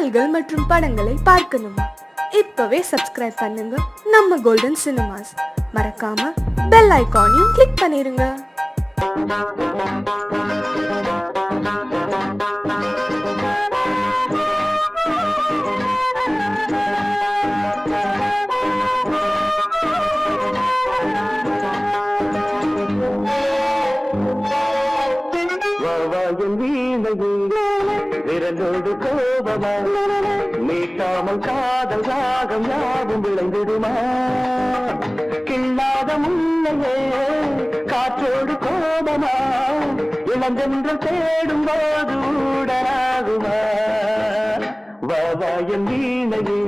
பாடல்கள் மற்றும் படங்களை பார்க்கணுமா? இப்பவே சப்ஸ்கிரைப் பண்ணுங்க நம்ம கோல்டன் சினிமாஸ். மறக்காம பெல் ஐகானையும் கிளிக் பண்ணிருங்க. விரலோடு கோபமா மீட்டாமல் காதல் ராகம் யாவும் விளைந்திடுமா? கிள்ளாத முன்னையே காற்றோடு கோபமா இளங்கென்று தேடும் போது ஊடலாகுமா? வாவாயன் வீணையே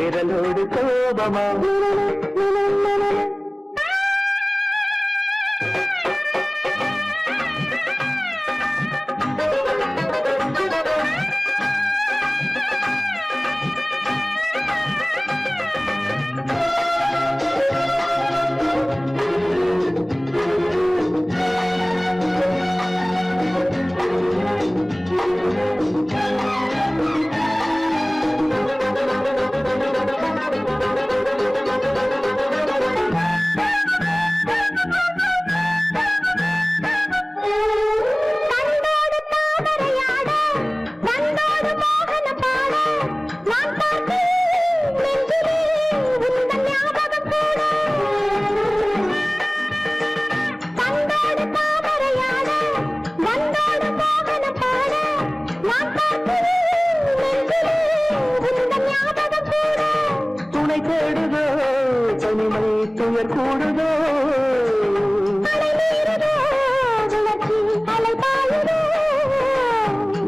விரலோடு கோபமா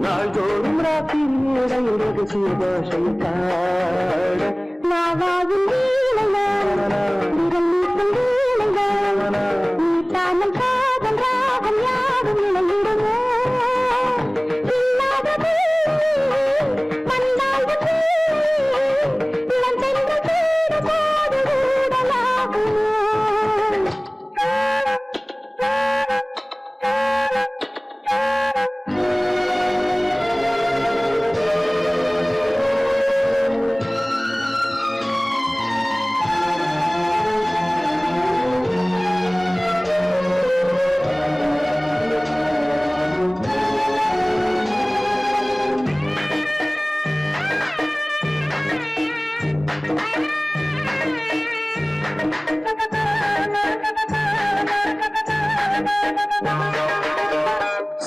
நாள்தோறும் ராத்திரி பாஷை காட காதல் ராகம் யாரும் இணைந்திடுமோ?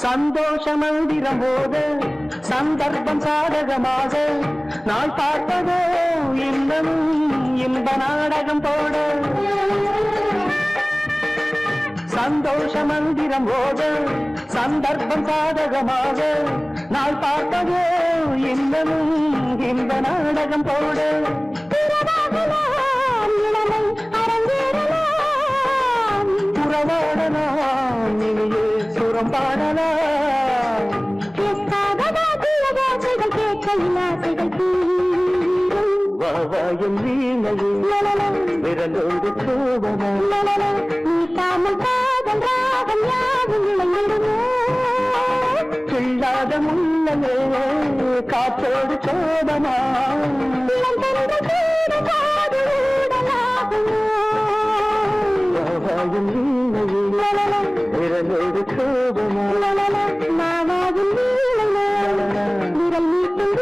சந்தோஷ மந்திரம் போத சந்தர்ப்பம் சாதகமாக நாள் பார்ப்பதோ இன்னமும் இன்ப நாடகம் போட. சந்தோஷ மந்திரம் போத சந்தர்ப்பம் சாதகமாக நாள் பார்ப்பதோ இன்னமும் இன்ப நாடகம் போட. புறவாடலாம் இனியே சுரம் பாடலாம். வாவாயும் வீணையும் விரலோடு கோபமா காதல் ராகம் யாவும் இளைஞருமோ? கிள்ளாத முன்னையே காற்றோடு கோபமா வாவாயும் வீணையும் விரலோடு கோபமா மாவாவும் விரல் நீட்டும்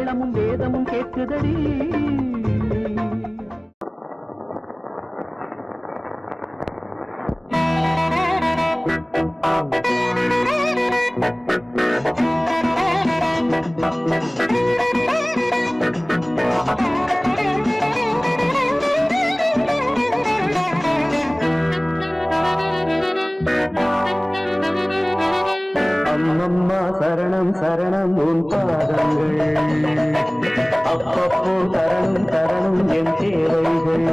மேளமும் வேதமும் கேட்குதடி. அம்மம்மா சரணம் சரணம் உன் பாதங்கள், அப்பப்போ தரணும் தரணும் என் தேவைகள்.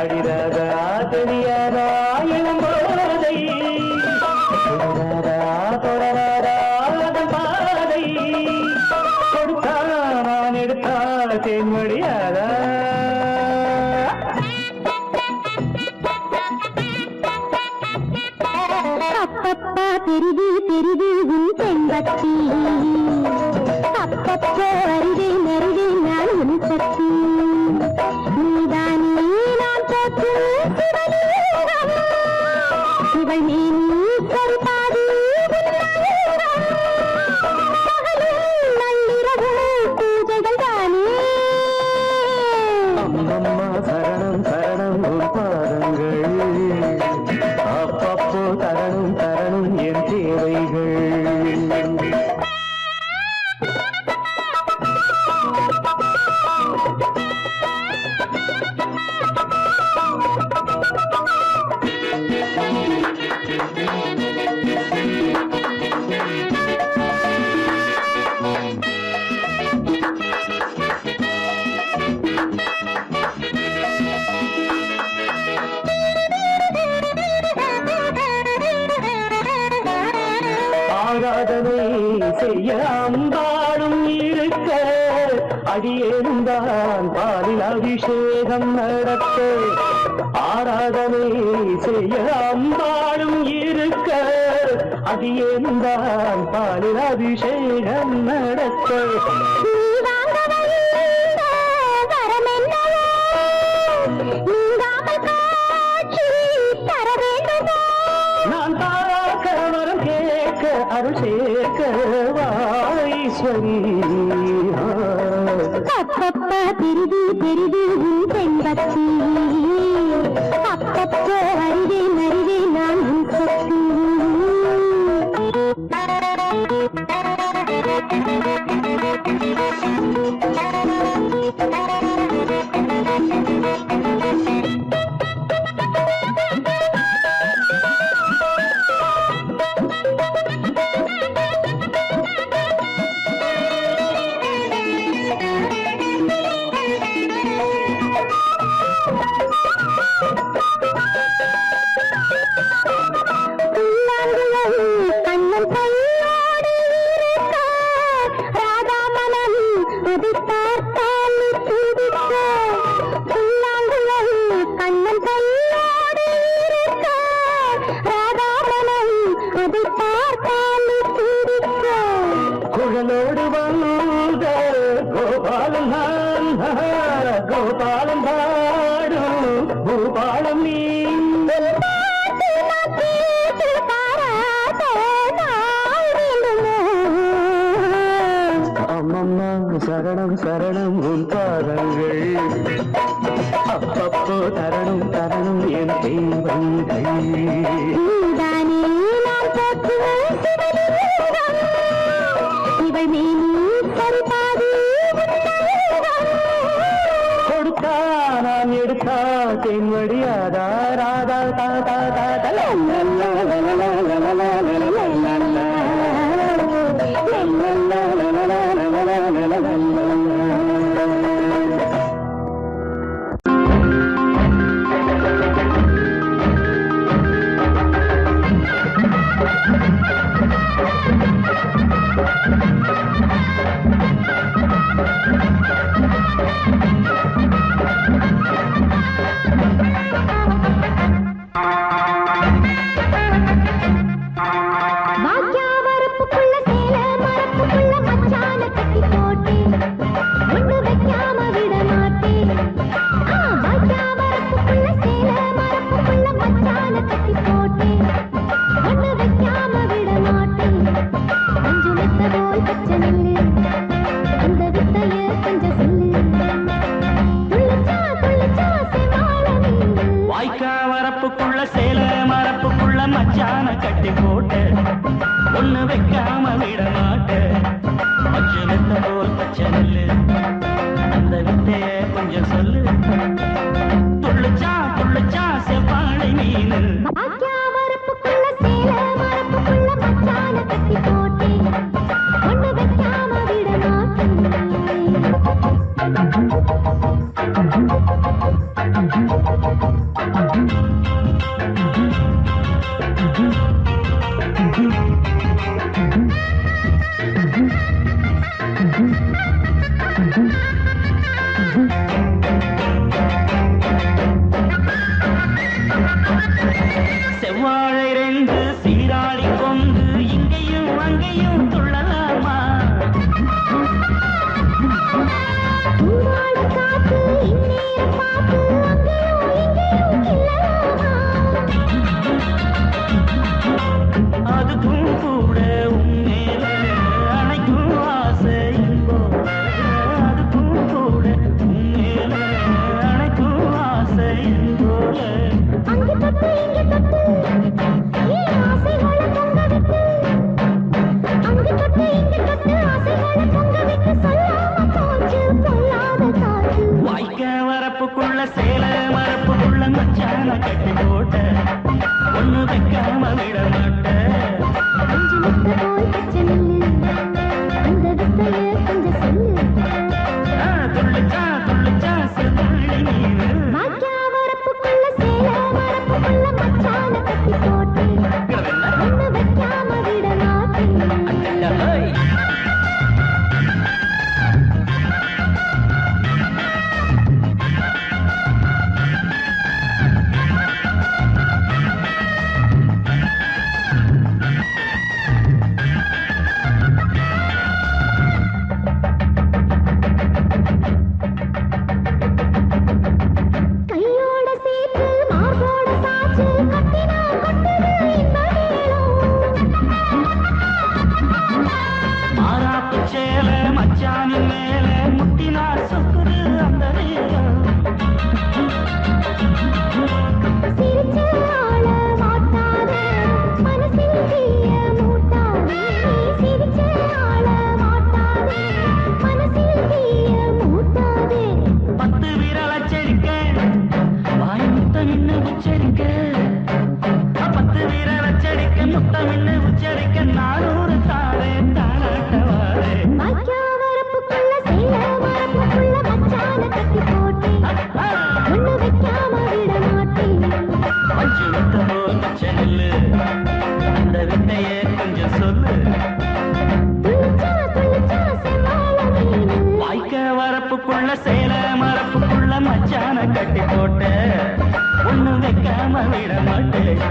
அடிராதா தெரியாதா இளம்போதை, தொடராதா தொடராதா அதன் பாதை. கொடுத்தா நான் எடுத்தா தேன்மொழியாதா. அப்பப்பா பெரிது பெரிது உன் பெண்பத்தி, அப்பப்போ அருகே மருகே நான் உன் சக்தி. நீதானே நான் போற்றும் சிவலிங்கம், இவள் மேனி சரிபாதி பகலும் நள்ளிரவும் பூஜைகள் தானே. அம்மம்மா சரணம் சரணம் உன் பாதங்கள், அப்பப்போ தரணும் தரணும் என் தேவைகள். ஆராதனை செய்ய அம்பாடும் இருக்க, அடியேந்தான் பாலில் அபிஷேகம் நடத்த. ஆராதனை செய்ய அம்பாடும் இருக்க, அடியேந்தான் பாலில் அபிஷேகம் நடத்த. நான் பார்க்க வரம் கேட்க அருள் சேர்க்க வாஈஸ்வரி. அப்பப்பா பெரிது பெரிது உன் பெண்பத்தி, அப்பப்போ அருகே மருகே நான் உன் சக்தி. கண்ணன் கையோடு இருக்க, ராதாமணன் அதை பார்த்தால் துடிக்க. புல்லாங்குழல் கண்ணன் கையோடு இருக்க, ராதாமணன் அதை பார்த்தால் துடிக்க. குழலோடு வந்த கோபாலம் கோபாலம் பாடும் பூபாலம் நீ. அம்மம்மா சரணம் சரணம் உன் பாதங்கள், அப்பப்போ தரணும் தரணும் என் தெய்வங்கள். நீதானே நான் போற்றும் சிவலிங்கம், இவள் மேனி சரிபாதி கொடுத்தா நான் எடுத்தா தென்வடியாதா. ராதா தாதா தாதா வைக்காம விட மாட்டேன் பச்சை வெத்த போல் பச்சை நெல்லு அந்த வித்தைய கொஞ்சம் சொல்லு துள்ளுச்சா செவ்வாழை மீன் பாக்கியா வரப்புக்குள்ள சேல மரப்புக்குள்ள மச்சான கட்டி போட்டேன் ஒண்ணு வைக்காம விட மாட்டேன் செவ்வாழை ரெண்டு சீராடி கொண்டு இங்கேயும் அங்கேயும் துள்ளலாமா பூவாட காத்து இந்நேரம் பார்த்து அங்கேயும் இங்கேயும் கிள்ளலாமா அதுக்கும் கூட உண்மையில அனைக்கும் ஆசை போல அதுக்கும் கூட உண்மையில அனைக்கும் ஆசை போல அங்கு தொட்டு இங்கு தொட்டு ஏன் ஆசைகளை பொங்க விட்டு அங்கு தொட்டு இங்கு தொட்டு ஆசைகளை பொங்க விட்டு சொல்லாம போச்சு பொல்லாத காற்று வாய்க்க வரப்புக்குள்ள சேல மரப்புக்குள்ள மச்சான கட்டி போட்ட ஒண்ணு வைக்காம விட மாட்டேன் அஞ்சு முட்டை போல் பச்சை நெல்லு அந்த வித்தைய கொஞ்சம் சொல்லு துள்ளுச்சா செவ்வாழை மீன் வாக்கியா வரப்புக்குள்ள சேல மரப்புக்குள்ள மச்சான கட்டி போட்டு ஒண்ணு வைக்காம விட மாட்டேன் கையோட சேர்த்து மார்போட சாச்சு கட்டினா கொட்டுது இந்த மேளம் மாறாப்பு சேல மச்சானின் மேல முட்டினா சொக்குது அந்த நேரம் சிரிச்ச ஆள மாட்டாதே மனசில் தீய மூட்டாதே சிரிச்ச ஆள மாட்டாதே மனசில் தீய மூட்டாதே 10 விரல் அச்சரிக்க வாய் முத்தம் இன்னும் உச்சரிக்க 10 விரல் அச்சரிக்க முத்தம் இன்னும் உச்சரிக்க 400 தாரே தாராட்டவாரே வாக்கியா வரப்புக்குள்ள சேல மரப்புக்குள்ள மச்சான கட்டி போட்டேன் ஒண்ணு வைக்காம விட மாட்டேன் பஞ்சு விட்ட போல் பச்சை நெல்லு அந்த வித்தைய கொஞ்சம் சொல்லு துள்ளுச்சா செவ்வாழை மீன் வாய்க்க வரப்புக்குள்ள சேல மரப்புக்குள்ள மச்சான கட்டி போட்ட ஒண்ணு வைக்காம விட மாட்டேன்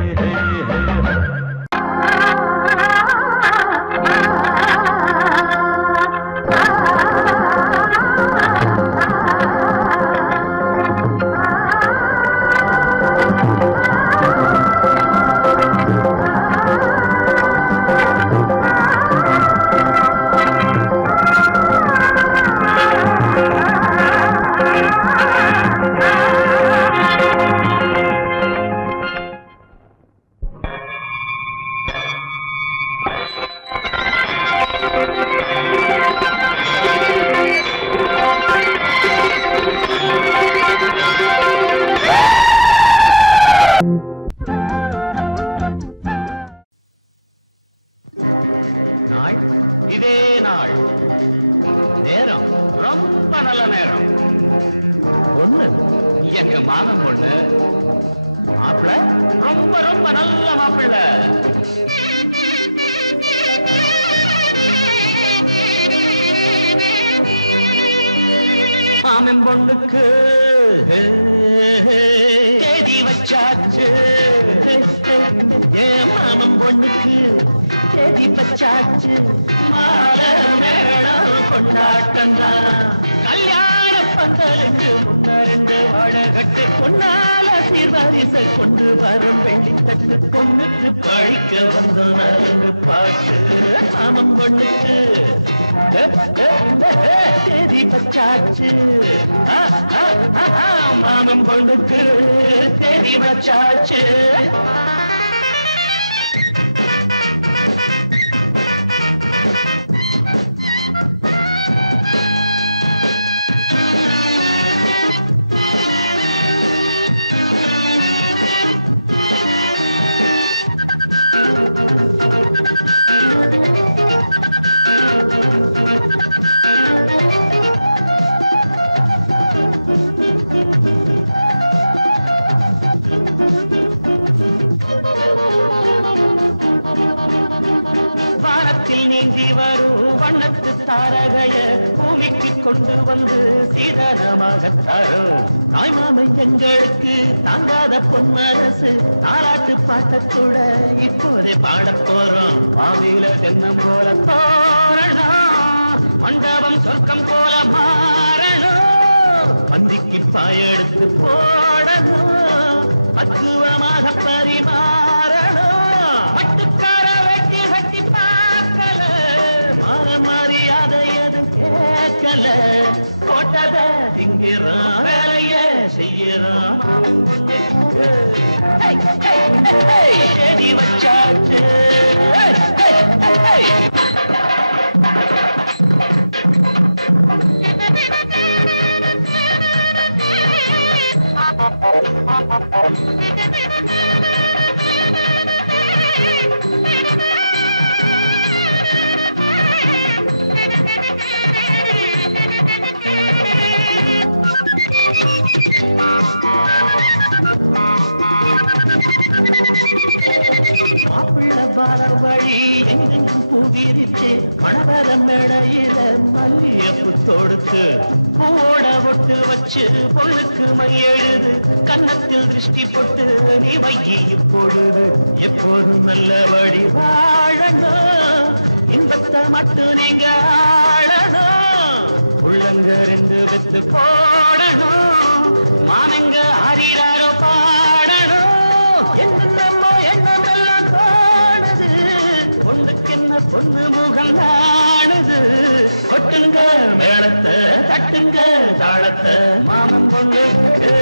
நாள் இதே நாள் நேரம் ரொம்ப நல்ல நேரம் பொண்ணு எங்க மாதம் பொண்ணு மாப்பிள்ள ரொம்ப ரொம்ப நல்ல மாப்பிள்ள மாமன் பொண்ணுக்கு தேதி வச்சாச்சு ஏன் மாமன் பொண்ணுக்கு தேதி வச்சாச்சு மால மேளம் கொண்டாட்டம் தான் கல்யாண பந்தலுக்கு முன்னறிந்து வாழகட்டு பொன்னால சீர்வாரிச கொண்டு வரும் வெள்ளித்தட்டு பொண்ணுக்கு பழிக்க வந்த நரங்கு பாட்டு மாமன் பொண்ணுக்கு தேதி வச்சாச்சு மாமன் பொண்ணுக்கு தேதி வச்சாச்சு பொங்கி வரும் வண்ணத்து தாரகைய பூமிக்கு கொண்டு வந்து சீதனமாக தரும் தாய்மாமை எங்களுக்கு தாங்காத பொன்மனசு தாலாட்டு பாட்டத்தோட இப்போதே பாடப் போறோம் மாவில தென்னம் போல தோரணம் மண்டபம் சொர்க்கம் போல மாறணும் பந்திக்கு பாயெடுத்து போடணும் பக்குவமாக பரிமாறணும் பட்டுக்கார வெட்டி வெட்டி பார்க்கல மாற மரியாதை எதுவும் கேட்கல போட்டத திங்கிறான் வேலைய செய்யறான் தேடி வச்சாச்சு மாப்பிள்ள பார வழி எங்கெங்கும் பூவிரிச்சு மணவர மேடையில மல்லியப்பு தொடுத்து பூவோட ஒட்டு வச்சு பொண்ணுக்கு மையெழுது கன்னத்தில் திருஷ்டி போட்டு நீ வைகி இப்பொழுது எப்போதும் நல்லபடி வாழணும் இன்பத்தை மட்டும் நீங்க ஆளணும் உள்ளங்க ரெண்டு பெத்து போடணும் மானங்க ஆறிறாரோ பாடணும் என்னென்னமோ எண்ணமெல்லாம் தோணுது பொண்ணுக்கு என்ன பொண்ணு முகம் நாணுது கொட்டுங்க மேளத்தை தட்டுங்க தாளத்தை மாமன் பொண்ணுக்கு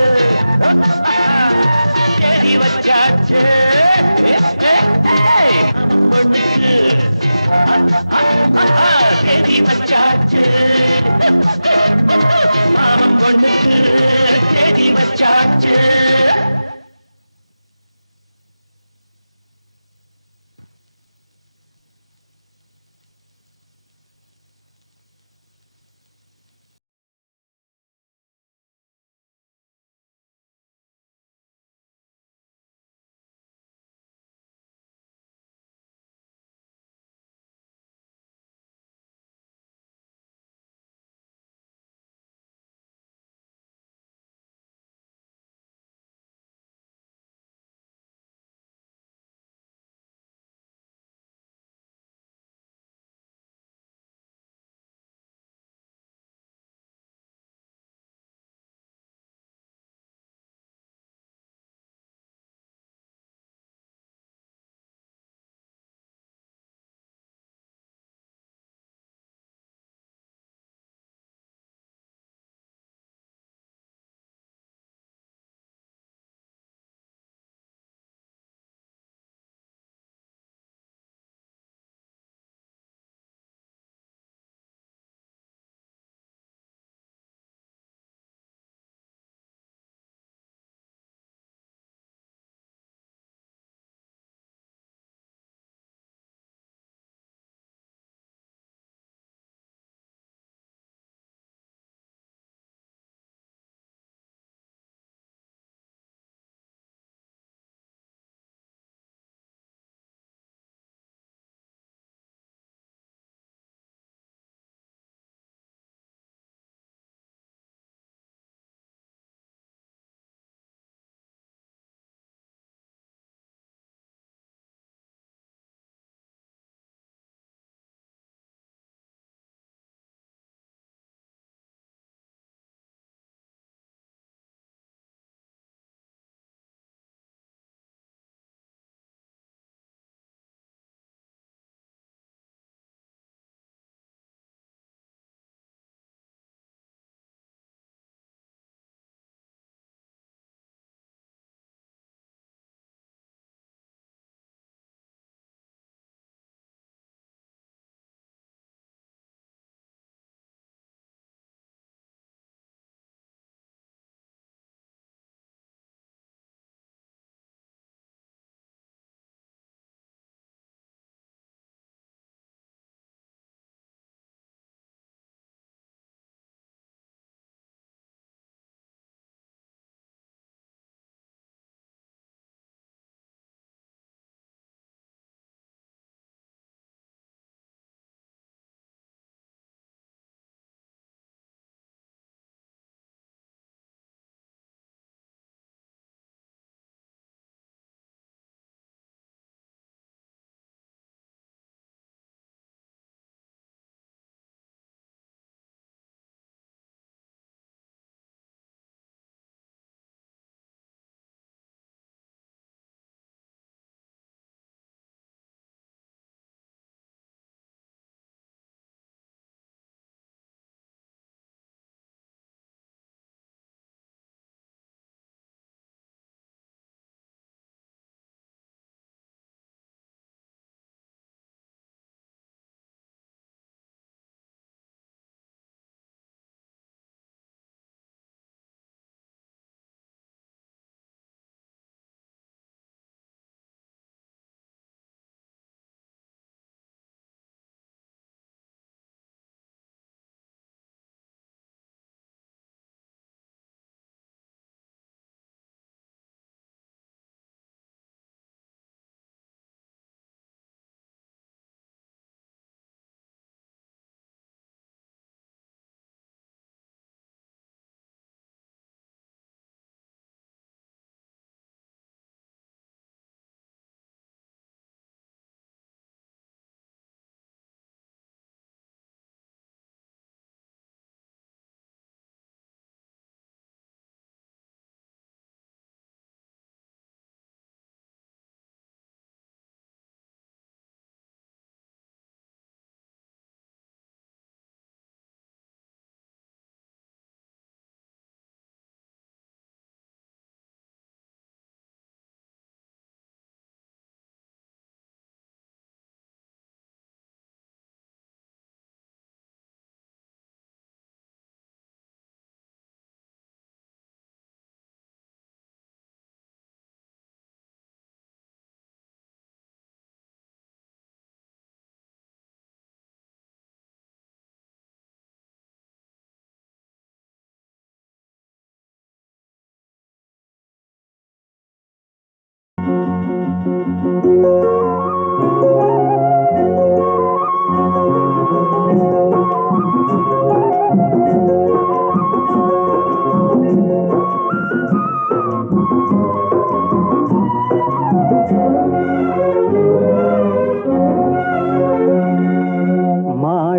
கேதி வச்சாச்சு மாமன் பொண்ணுக்கு கேதி வச்சாச்சு மாமன் பொண்ணுக்கு தேதி வச்சாச்சு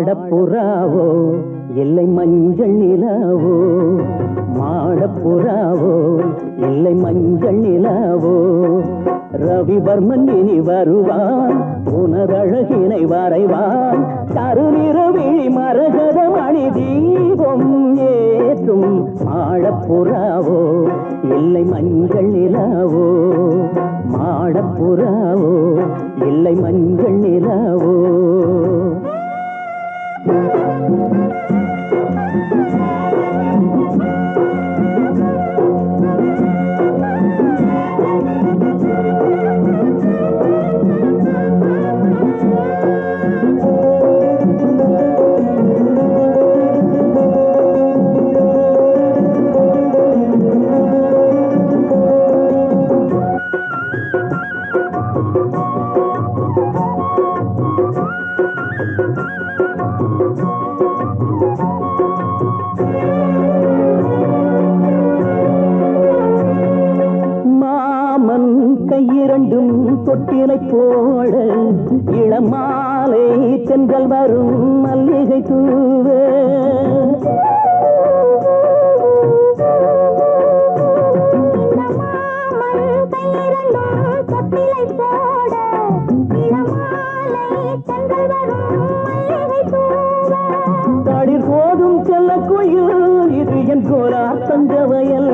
மாடப்புறாவோ இல்லை மஞ்சள் நிலாவோ, மாடப்புறாவோ இல்லை மஞ்சள் நிலாவோ, ரவிவர்மன் இனி வருவான் உனதழகினை வரைவான், கருநிறவிழி மரகத மணி தீபம் ஏற்றும், மாடப்புறாவோ இல்லை மஞ்சள் நிலாவோ, மாடப்புறாவோ இல்லை மஞ்சள் நிலாவோ. கையிரண்டும் தொட்டிலை போட இளமாலை தென்றல் வரும் மல்லிகை தூவ, தளிர் போதும் செல்ல கோயில் இது என் கோலா தந்த வயல்,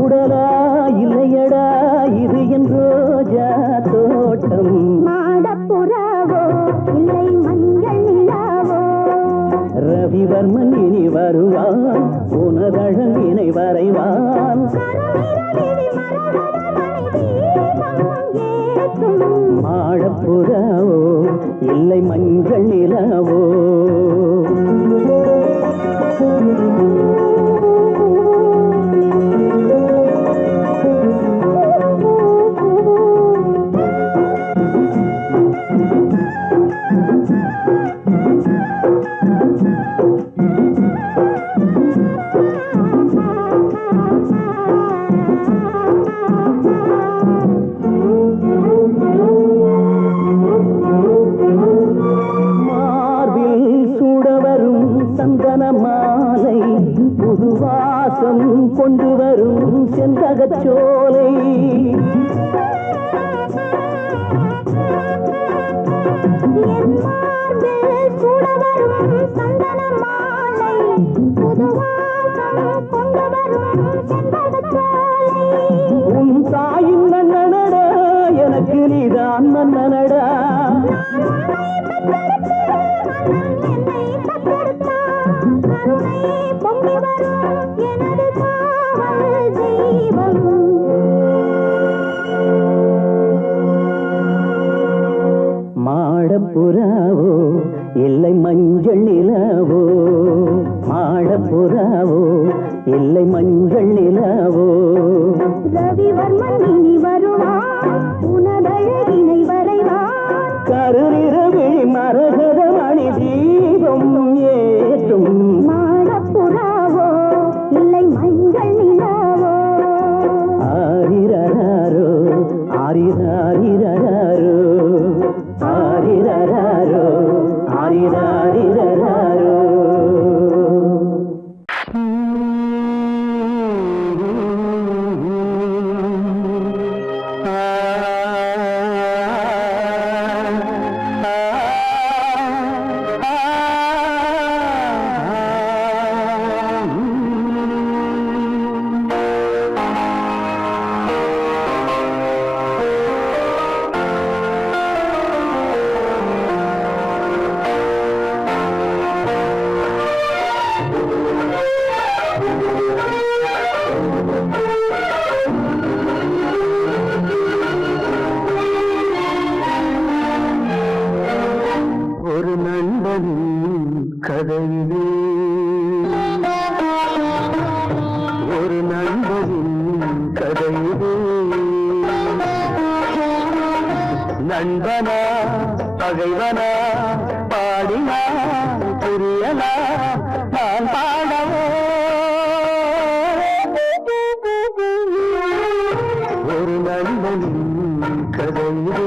உடலா இல்லையடா இது என் ரோஜா தோட்டம், மாடப்புறாவோ இல்லை மஞ்சள் நிலாவோ, ரவிவர்மன் இனி வருவான் உனதழகினை வரைவான், மாடப்புறாவோ இல்லை மஞ்சள் நிலாவோ. மாலை புதுவாசம் கொண்டு வரும் செந்தகச்சோலை, உன் தாயின் மன்னனடா எனக்கு நீதான் மன்னனடா, மாடப்புறாவோ இல்லை மஞ்சள் நிலாவோ, மாடப்புறாவோ இல்லை மஞ்சள் நிலாவோ, ரவிவர்மன் இனி வருவான் உனதழகினை வரைவான், கருநிறவிழி மரகத மணி தீபம் ஏற்றும், மாடப்புறாவோ இல்லை மஞ்சள் நிலாவோ, ஆரிரராரோ ஆரிராரிரராரோ, ஆரிரராரோ ஆரிராரிரராரோ. கதையிலே ஒரு நண்பனின் கதையிலே நண்பனா பகைவனா பாடினா புரியனா நான் பாடவோ ஒரு நண்பனின் கதை கதையிலே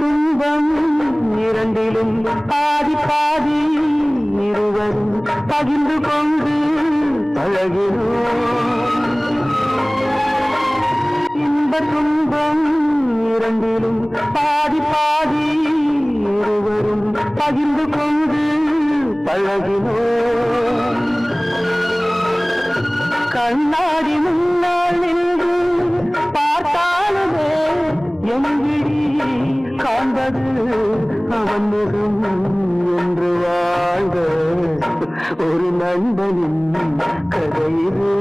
துன்பம் இரண்டிலும் பாதி பாதி இருவரும் பகிர்ந்து கொண்டு பழகிறோம். இன்ப துன்பம் இரண்டிலும் பாதி பாதி இருவரும் பகிர்ந்து கொண்டு பழகினோம். கண்ணாடி முன்னால் நின்று பார்த்தாலுமே எங்கிடி காண்பது அவன் முகம் என்று வாழ்ந்த ஒரு நண்பனின் கதையிலே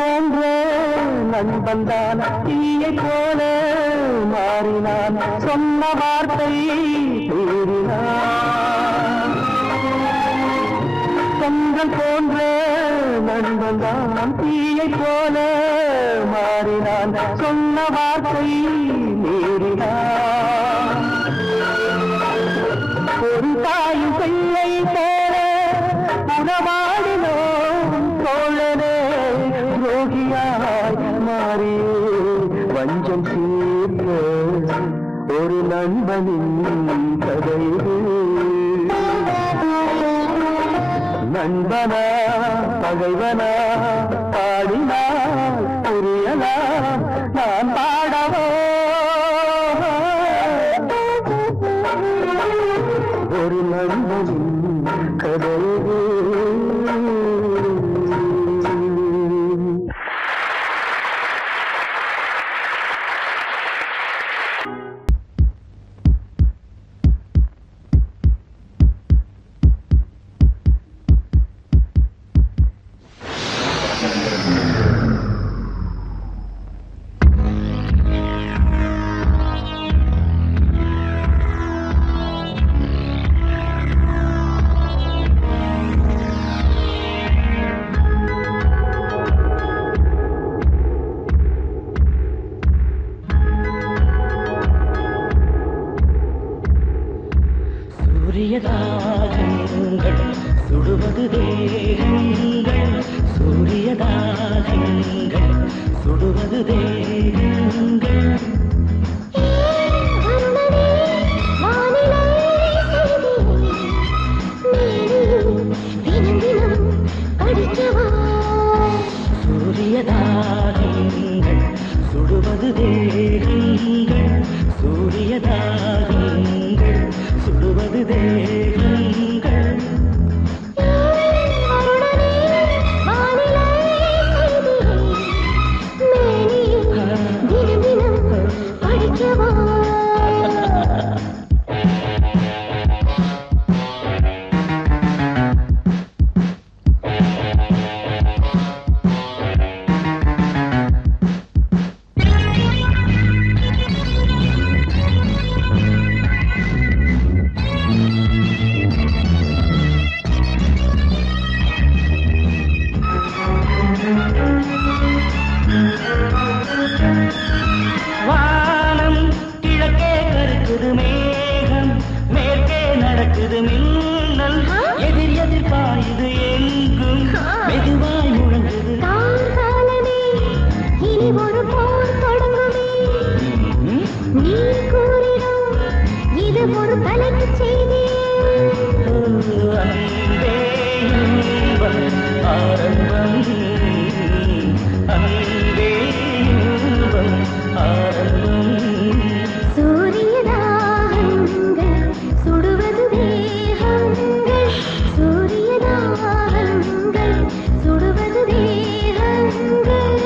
போன்ற நண்பன்தான் தீயை போல மாறினான். சொன்ன வார்த்தை கூறினான். பொங்கல் போன்ற நண்பன்தான் தீயை போல மாறினான். சொன்ன வார்த்தை மீறினான். ஒரு தாயும் பிள்ளை போல உறவாடினோம் தோழனே. ரோகியாய் மாறி வஞ்சம் தீர்த்த ஒரு நண்பனின் கதையிலே நண்பனா பகைவனா பாடினால் புரியலாம் நான் பாடவோ. ஒரு நண்பனின் கதையிலே சூரியதாகங்கள் சுடுவது தேகங்கள். சூரியதாகங்கள் சுடுவது தேகங்கள். சூரியதாகங்கள் சுடுவது தேகங்கள். சூரியதாகங்கள் சுடுவது தேகங்கள். மின்னல் எதிர் எதிர் பாயுது எங்கும் மெதுவாய் முழங்குது காலமே இனி ஒரு போர் தொடங்குமே நீ கூறிடும் இது ஒரு தலைப்புச் செய்தி அன்பே இன்பம் ஆரம்பம் அன்பே இன்பம் ஆரம்பம் சூரியதாகங்கள் சுடுவது தேகங்கள் சூரியதாகங்கள் சுடுவது தேகங்கள்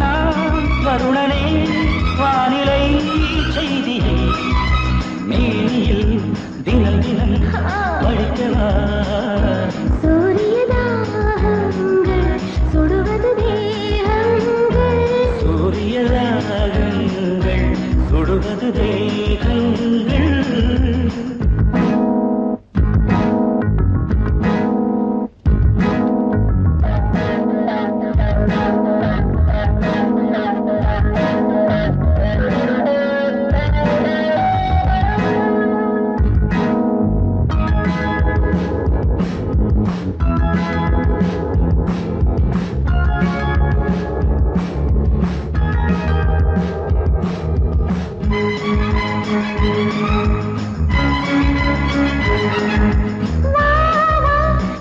நான் வருணனே வானிலை செய்தியை மேனியில் தினம் தினம் படிக்கவா சூரியதாகங்கள் சுடுவது தேகங்கள் சூரியராகங்கள் சுடுவது தேகங்கள்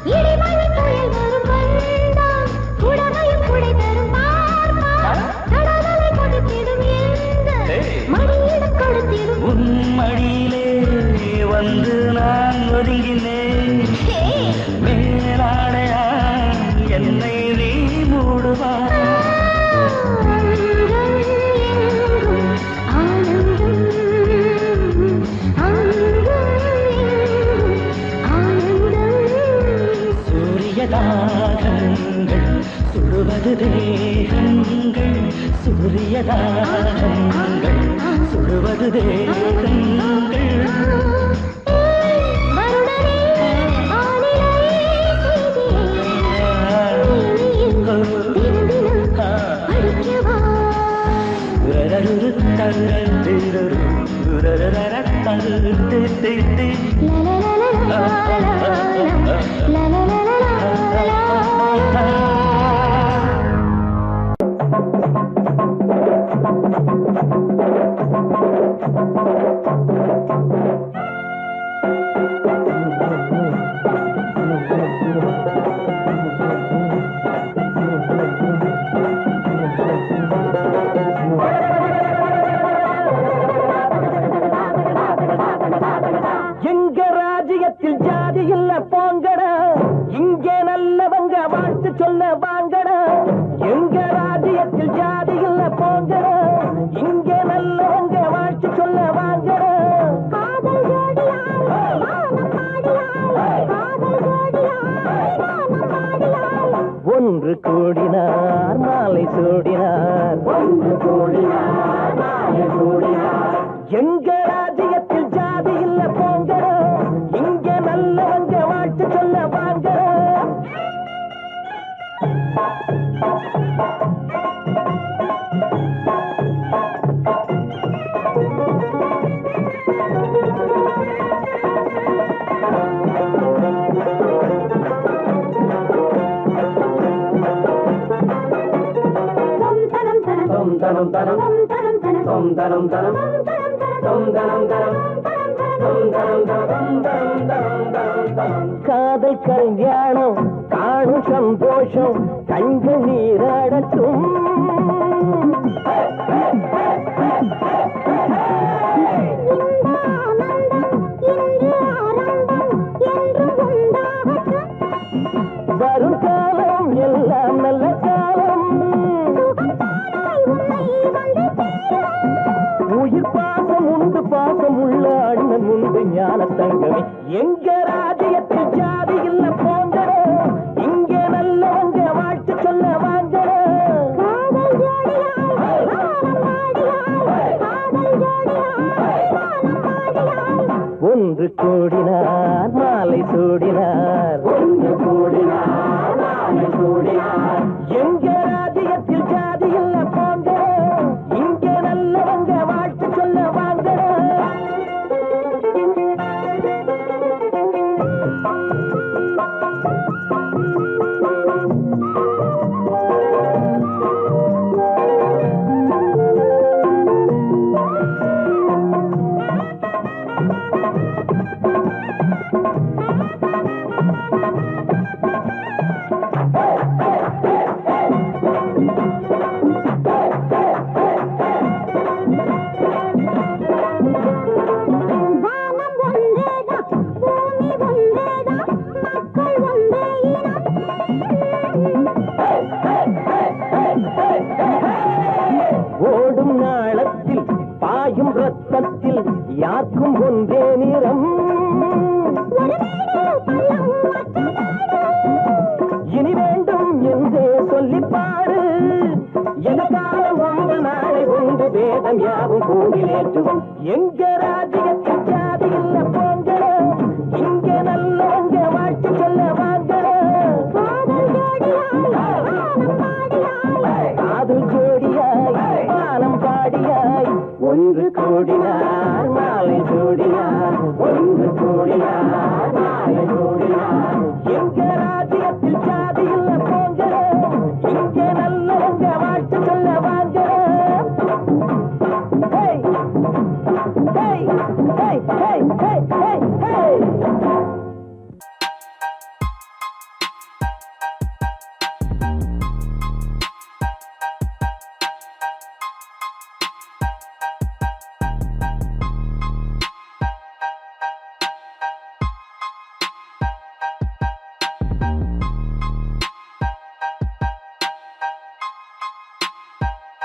இடிமழை புயல் வரும் வந்தான் குடவையும் குடை தரும் பார்ப்பான் கடலை கொடுத்திடும் எந்த மடியிடம் கொடுத்திடும் உன் மடியிலே வந்து நான் ஒதுங்கினேன் மேலாடையா என்னை நீ மூடுவா சூரியதாகங்கள் சுடுவது தேகங்கள் சூரியதாகங்கள் சுடுவது தேகங்கள் எங்க ராஜ்யத்தில் ஜாதி இல்ல போங்கடா இங்கே நல்லவங்க வாழ்த்து சொல்ல வாங்கடா எங்க ராஜ்யத்தில் ஜாதி இல்ல போங்கடா இங்கே நல்லவங்க வாழ்த்து சொல்ல வாங்கடா காதல் ஜோடியாய் வானம் பாடியாய் காதல் ஜோடியாய் வானம் பாடியாய் ஒன்று கூடினார் மாலை சூடினார் ஒன்று கூடினார் மாலை சூடினார் எங்க ராஜ்யத்தில் ஜாதி இல்ல போங்கடா இங்கே நல்லவங்க வாழ்த்து சொல்ல வாங்கடா தரம் தரம் தரம் தரம் தரம் காதல் கல்யாணம் காணும் சந்தோஷம் கண்கள் நீராடட்டும் வரும் காலம் எல்லாம் நல்ல காலம் உயிர் பாசம் உண்டு பாசம் உள்ள அண்ணன் உண்டு ஞான தங்கமே எங்க ராஜ்யத்தில் ஜாதி இல்ல போங்கடா இங்கே நல்லவங்க வாழ்த்து சொல்ல வாங்கடா காதல் ஜோடியாய் வானம் பாடியாய் காதல் ஜோடியாய் வானம் பாடியாய் ஒன்று கூடினார் மாலை சூடினார் ஒன்று கூடினார் மாலை சூடினார் எங்க ராஜ்யத்தில் ஜாதி இல்ல போங்கடா இங்கே நல்லவங்க வாழ்த்து சொல்ல வாங்கடா வேதம் யாவும் கூடிலேற்றுவோம் எங்க ராஜ்யத்தில் ஜாதி இல்ல போங்கட இங்க நல்லவங்க வாழ்த்து சொல்ல வாங்கட காதல் ஜோடியாய் வானம் பாடியாய் ஒன்று கோடினார்